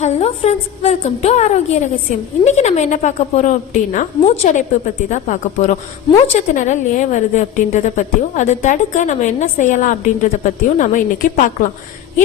Hello friends, welcome to ஆரோக்கிய ரகசியம். இன்னைக்கு நம்ம என்ன பார்க்க போறோம் அப்படின்னா மூச்சடைப்பு பத்தி தான் பார்க்க போறோம். மூச்சு திணறல் ஏன் வருது அப்படின்றத பத்தியும் அதை தடுக்க நம்ம என்ன செய்யலாம் அப்படின்றத பத்தியும் நம்ம இன்னைக்கு பார்க்கலாம்.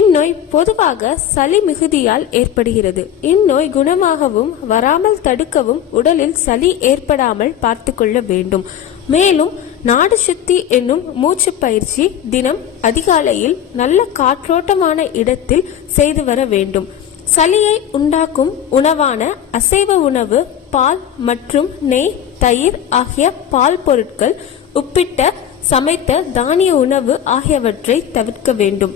இந்நோய் பொதுவாக சளி மிகுதியால் ஏற்படுகிறது. இந்நோய் குணமாகவும் வராமல் தடுக்கவும் உடலில் சளி ஏற்படாமல் பார்த்து கொள்ள வேண்டும். மேலும் நாடு சுத்தி என்னும் மூச்சு பயிற்சி தினம் அதிகாலையில் நல்ல காற்றோட்டமான இடத்தில் செய்து வர வேண்டும். சளியை உண்டாக்கும் உணவான அசைவ உணவு, பால் மற்றும் நெய், தயிர் ஆகிய பால் பொருட்கள், உப்பிட்ட சமைத்த தானிய உணவு ஆகியவற்றை தவிர்க்க வேண்டும்.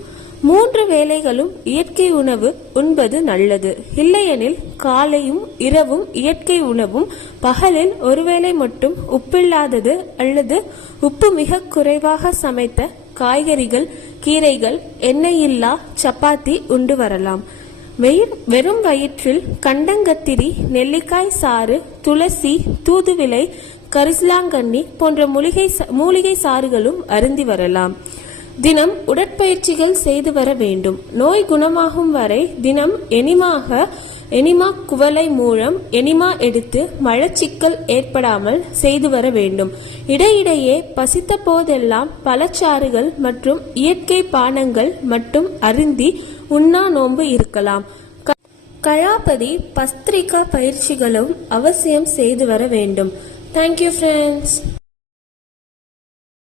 3 வேளைகளும் இயற்கை உணவு உண்பது நல்லது. இல்லையெனில் காலையும் இரவும் இயற்கை உணவும், பகலில் ஒருவேளை மட்டும் உப்பில்லாதது அல்லது உப்பு மிக குறைவாக சமைத்த காய்கறிகள், கீரைகள், எண்ணெயில்லா சப்பாத்தி உண்டு வரலாம். வெறும் வயிற்றில் கண்டங்கத்திரி, நெல்லிக்காய் சாறு, துளசி, தூதுவிலை, கரிசலாங்கண்ணி போன்ற மூலிகை சாறுகளும் அருந்தி வரலாம். தினம் உடற்பயிற்சிகள் செய்து வர வேண்டும். நோய் குணமாகும் வரை தினம் எனிமா குவளை மூலம் எனிமா எடுத்து மலச்சிக்கல் ஏற்படாமல் செய்து வர வேண்டும். இடையிடையே பசித்த போதெல்லாம் பழச்சாறுகள் மற்றும் இயற்கை பானங்கள் மட்டும் அருந்தி உண்ணா நோன்பு இருக்கலாம். கயாபதி பஸ்திரிகா பயிற்சிகளும் அவசியம் செய்து வர வேண்டும். Thank you friends.